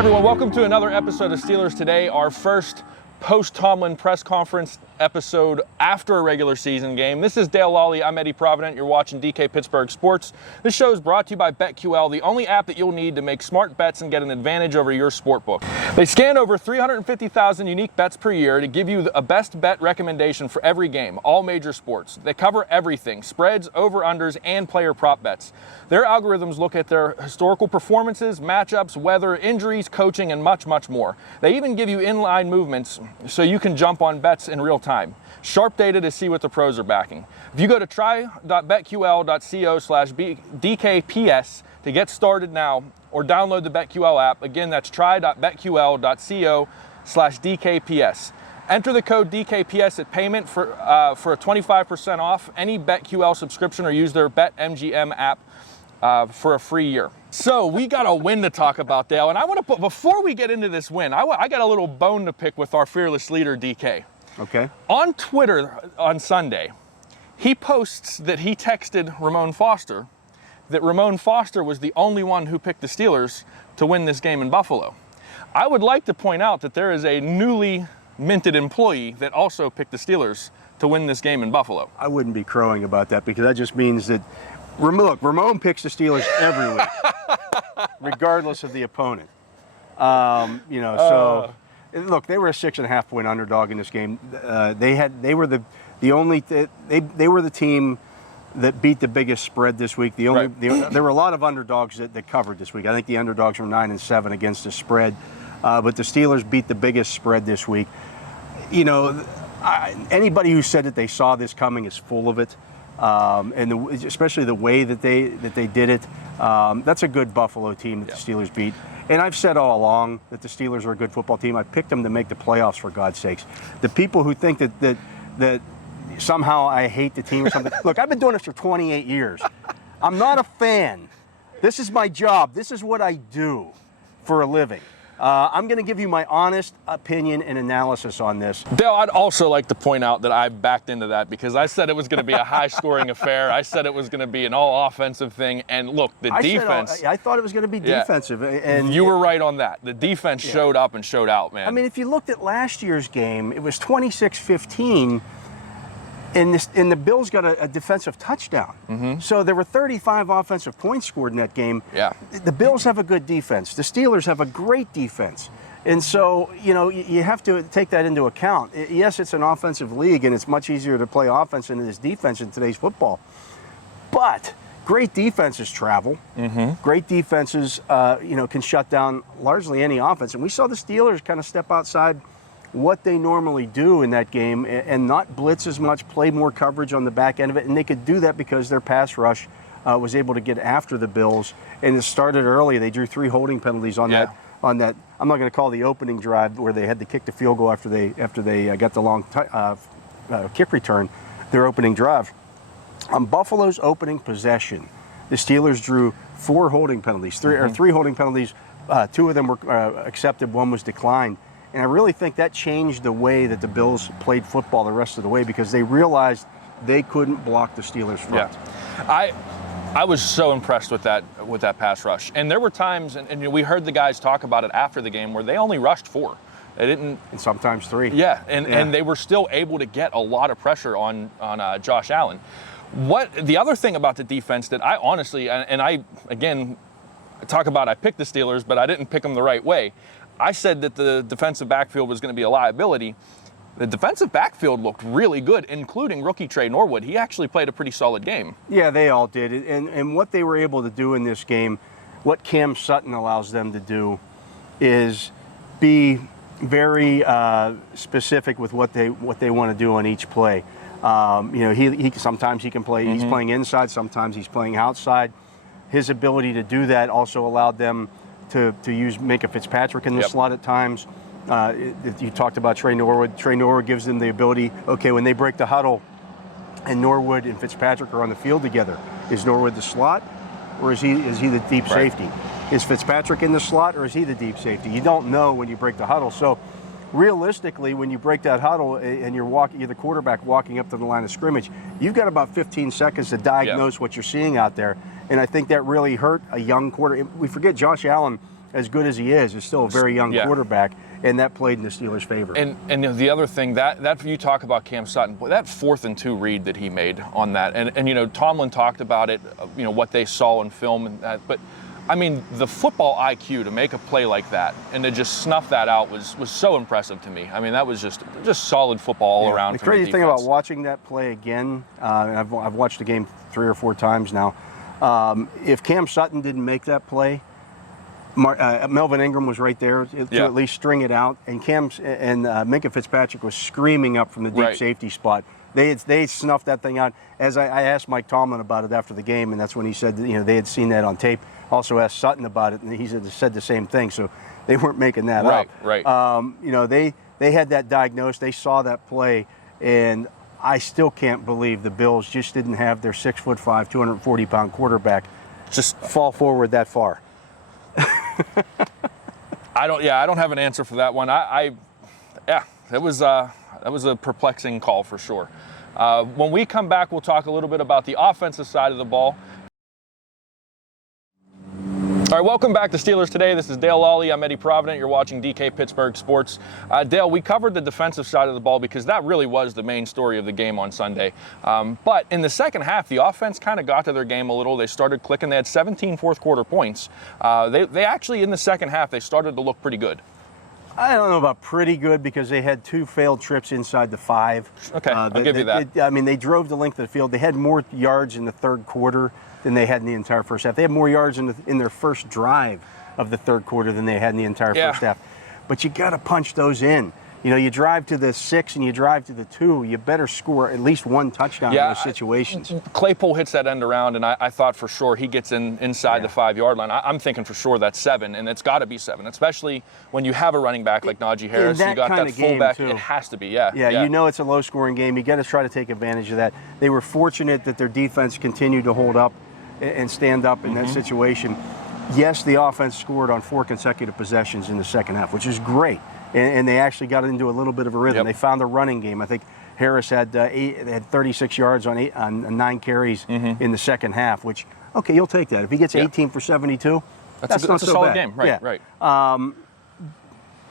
Everyone, welcome to another episode of Steelers Today, our first post-Tomlin press conference episode after a regular season game. This is Dale Lolley. I'm Eddie Provident. You're watching DK Pittsburgh Sports. This show is brought to you by BetQL, the only app that you'll need to make smart bets and get an advantage over your sportbook. They scan over 350,000 unique bets per year to give you a best bet recommendation for every game, all major sports. They cover everything, spreads, over-unders, and player prop bets. Their algorithms look at their historical performances, matchups, weather, injuries, coaching, and much, much more. They even give you inline movements so you can jump on bets in real time. Sharp data to see what the pros are backing. If you go to try.betql.co/DKPS to get started now, or download the BetQL app, again, that's try.betql.co/DKPS. Enter the code DKPS at payment for a 25% off any BetQL subscription, or use their BetMGM app for a free year. So we got a win to talk about, Dale, and I want to put, before we get into this win, I got a little bone to pick with our fearless leader, DK. Okay. On Twitter on Sunday, he posts that he texted Ramon Foster that Ramon Foster was the only one who picked the Steelers to win this game in Buffalo. I would like to point out that there is a newly minted employee that also picked the Steelers to win this game in Buffalo. I wouldn't be crowing about that, because that just means that Ramon picks the Steelers every week, regardless of the opponent. Look, they were a 6.5 point underdog in this game. They were the team that beat the biggest spread this week. There were a lot of underdogs that covered this week. I think the underdogs were 9-7 against the spread, but the Steelers beat the biggest spread this week. You know, anybody who said that they saw this coming is full of it. Especially the way that they did it. That's a good Buffalo team that the Steelers beat. And I've said all along that the Steelers are a good football team. I picked them to make the playoffs, for God's sakes. The people who think that somehow I hate the team or something. Look, I've been doing this for 28 years. I'm not a fan. This is my job. This is what I do for a living. I'm going to give you my honest opinion and analysis on this. Dale, I'd also like to point out that I backed into that, because I said it was going to be a high-scoring affair. I said it was going to be an all-offensive thing. And look, the defense... I thought it was going to be defensive. And you were right on that. The defense showed up and showed out, man. I mean, if you looked at last year's game, it was 26-15. And the Bills got a defensive touchdown. Mm-hmm. So there were 35 offensive points scored in that game. Yeah. The Bills have a good defense. The Steelers have a great defense. And so, you have to take that into account. Yes, it's an offensive league, and it's much easier to play offense than it is defense in today's football. But great defenses travel. Mm-hmm. Great defenses, can shut down largely any offense. And we saw the Steelers kind of step outside what they normally do in that game and not blitz as much, play more coverage on the back end of it. And they could do that because their pass rush was able to get after the Bills. And it started early. They drew 3 holding penalties on that. I'm not going to call the opening drive where they had to kick the field goal after they got the long kick return, their opening drive. On Buffalo's opening possession, the Steelers drew 4 holding penalties, 3 holding penalties. 2 of them were accepted, 1 was declined. And I really think that changed the way that the Bills played football the rest of the way, because they realized they couldn't block the Steelers' front. Yeah. I was so impressed with that pass rush. And there were times, and we heard the guys talk about it after the game, where they only rushed 4. They didn't. And sometimes 3. Yeah, and they were still able to get a lot of pressure on Josh Allen. The other thing about the defense that I honestly, and I, again, talk about I picked the Steelers, but I didn't pick them the right way. I said that the defensive backfield was going to be a liability. The defensive backfield looked really good, including rookie Trey Norwood. He actually played a pretty solid game. Yeah, they all did. And what they were able to do in this game, what Cam Sutton allows them to do, is be very specific with what they want to do on each play. He sometimes he can play. Mm-hmm. He's playing inside. Sometimes he's playing outside. His ability to do that also allowed them to use Micah Fitzpatrick in the slot at times. You talked about Trey Norwood. Trey Norwood gives them the ability, when they break the huddle and Norwood and Fitzpatrick are on the field together, is Norwood the slot, or is he the deep safety? Is Fitzpatrick in the slot, or is he the deep safety? You don't know when you break the huddle. So realistically, when you break that huddle and you're the quarterback walking up to the line of scrimmage, you've got about 15 seconds to diagnose what you're seeing out there. And I think that really hurt a young quarterback. We forget Josh Allen as good as he is still a very young quarterback, and that played in the Steelers' favor. And the other thing that you talk about Cam Sutton, boy, that 4th and 2 read that he made on that, and Tomlin talked about it, what they saw in film and that, but I mean, the football IQ to make a play like that and to just snuff that out was so impressive to me. I mean, that was just solid football all around. The crazy thing about watching that play again, and I've watched the game 3 or 4 times now, if Cam Sutton didn't make that play, Melvin Ingram was right there to at least string it out, and Minkah Fitzpatrick was screaming up from the deep safety spot. They snuffed that thing out. As I asked Mike Tomlin about it after the game, and that's when he said that, they had seen that on tape. Also asked Sutton about it, and he said the same thing. So they weren't making that up. Right. They had that diagnosed. They saw that play, and I still can't believe the Bills just didn't have their 6'5", 240-pound quarterback just fall forward that far. I don't have an answer for that one. That was a perplexing call for sure. When we come back, we'll talk a little bit about the offensive side of the ball. All right, welcome back to Steelers Today. This is Dale Lolley. I'm Eddie Provident. You're watching DK Pittsburgh Sports. Dale, we covered the defensive side of the ball because that really was the main story of the game on Sunday. But in the second half, the offense kind of got to their game a little. They started clicking. They had 17 fourth-quarter points. They actually, in the second half, they started to look pretty good. I don't know about pretty good because they had 2 failed trips inside the 5. Okay, I'll give you that. They drove the length of the field. They had more yards in the third quarter than they had in the entire first half. They had more yards in their first drive of the third quarter than they had in the entire first half. But you got to punch those in. You drive to the 6 and you drive to the 2. You better score at least 1 touchdown in those situations. Claypool hits that end around, and I thought for sure he gets inside the 5-yard line. I'm thinking for sure that's 7, and it's got to be 7, especially when you have a running back like Najee Harris. You got that fullback. It has to be, Yeah, it's a low-scoring game. You got to try to take advantage of that. They were fortunate that their defense continued to hold up and stand up in that situation. Yes, the offense scored on 4 consecutive possessions in the second half, which is great. And they actually got into a little bit of a rhythm. They found the running game. I think Harris had 36 yards on 9 carries in the second half, which, okay, you'll take that. If he gets 18 for 72, that's not so solid bad. Game. Right.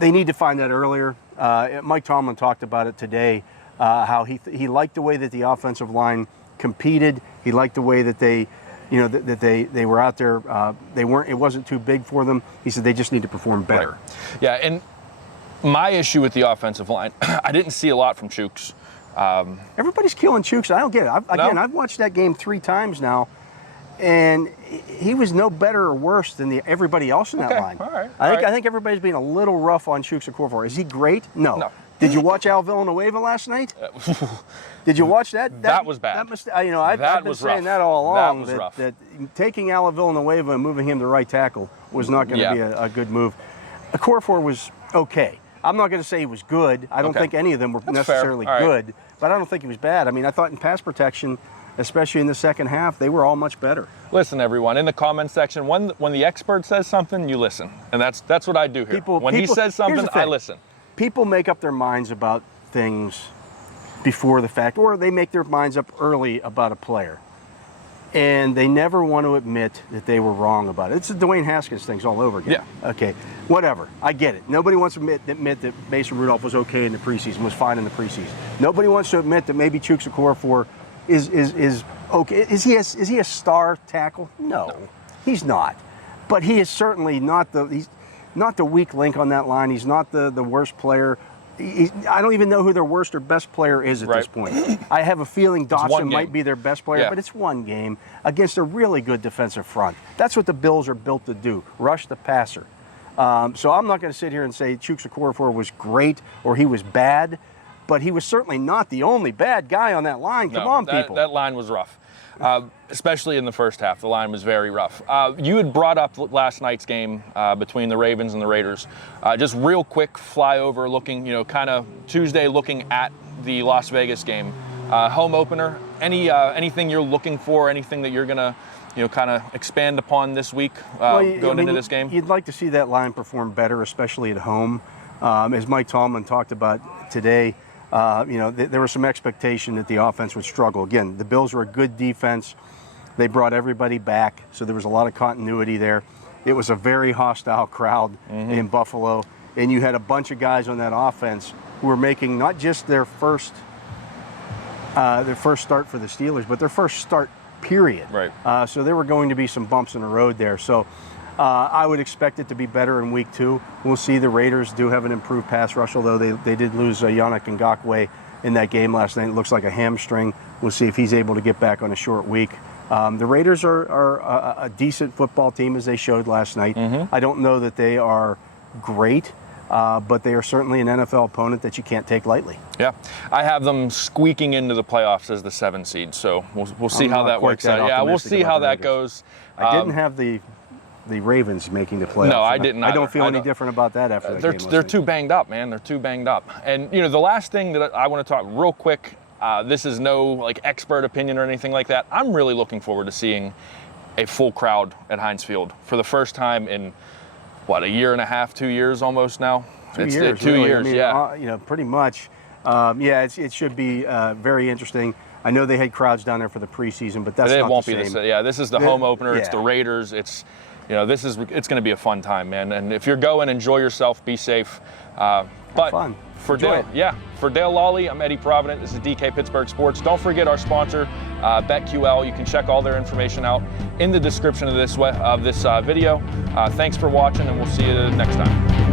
They need to find that earlier. Mike Tomlin talked about it today, how he liked the way that the offensive line competed. He liked the way that they were out there. It wasn't too big for them. He said they just need to perform better. Right. Yeah, and my issue with the offensive line, I didn't see a lot from Chooks. Everybody's killing Chooks. I don't get it. I've watched that game 3 times now, and he was no better or worse than everybody else in that line. All right. I think everybody's being a little rough on Chooks Okorafor. Is he great? No. Did you watch Al Villanueva last night? Did you watch that? That was bad. I've been saying that all along. That was rough. That taking Al Villanueva and moving him to right tackle was not going to be a good move. Okorafor was okay. I'm not going to say he was good. I don't think any of them were necessarily good, but I don't think he was bad. I thought in pass protection, especially in the second half, they were all much better. Listen, everyone, in the comment section, when the expert says something, you listen. And that's what I do here. When he says something, I listen. People make up their minds about things before the fact, or they make their minds up early about a player. And they never want to admit that they were wrong about it. It's the Dwayne Haskins things all over again. Yeah. Okay, whatever. I get it. Nobody wants to admit that Mason Rudolph was okay in the preseason, was fine in the preseason. Nobody wants to admit that maybe Chooks Okorafor is okay. Is he a star tackle? No, he's not. But he is certainly not he's not the weak link on that line. He's not the worst player. I don't even know who their worst or best player is at this point. I have a feeling Dawson might be their best player, but it's one game against a really good defensive front. That's what the Bills are built to do, rush the passer. So I'm not going to sit here and say Chooks Okorafor was great or he was bad, but he was certainly not the only bad guy on that line. Come on, people. That line was rough. Especially in the first half. The line was very rough. You had brought up last night's game between the Ravens and the Raiders. Just real quick flyover looking, kind of Tuesday looking at the Las Vegas game. Home opener, anything you're looking for, anything that you're going to, kind of expand upon this week going into this game? You'd like to see that line perform better, especially at home. As Mike Tomlin talked about today, there was some expectation that the offense would struggle. Again, the Bills were a good defense. They brought everybody back, so there was a lot of continuity there. It was a very hostile crowd in Buffalo, and you had a bunch of guys on that offense who were making not just their first start for the Steelers, but their first start period. Right. So there were going to be some bumps in the road there. So I would expect it to be better in week 2. We'll see. The Raiders do have an improved pass rush, although they did lose Yannick Ngakoue in that game last night. It looks like a hamstring. We'll see if he's able to get back on a short week. The Raiders are a decent football team, as they showed last night. I don't know that they are great, but they are certainly an NFL opponent that you can't take lightly. Yeah, I have them squeaking into the playoffs as the 7 seed, so we'll see how that works out. Yeah, we'll see how that goes. I didn't have the Ravens making the playoffs. No, I didn't. I don't feel any different about that after that game. They're too banged up, man. They're too banged up. And the last thing that I want to talk real quick. This is no expert opinion or anything like that. I'm really looking forward to seeing a full crowd at Heinz Field for the first time in a year and a half, 2 years almost now. 2 years. 2 really. years. I mean, pretty much. It should be very interesting. I know they had crowds down there for the preseason, but that's not the same. It won't be the same. Yeah, this is the home opener. It's the Raiders. It's it's going to be a fun time, man. And if you're going, enjoy yourself. Be safe. But fun. For Dale Lolley, I'm Eddie Provident. This is DK Pittsburgh Sports. Don't forget our sponsor, BetQL. You can check all their information out in the description of this video. Thanks for watching, and we'll see you next time.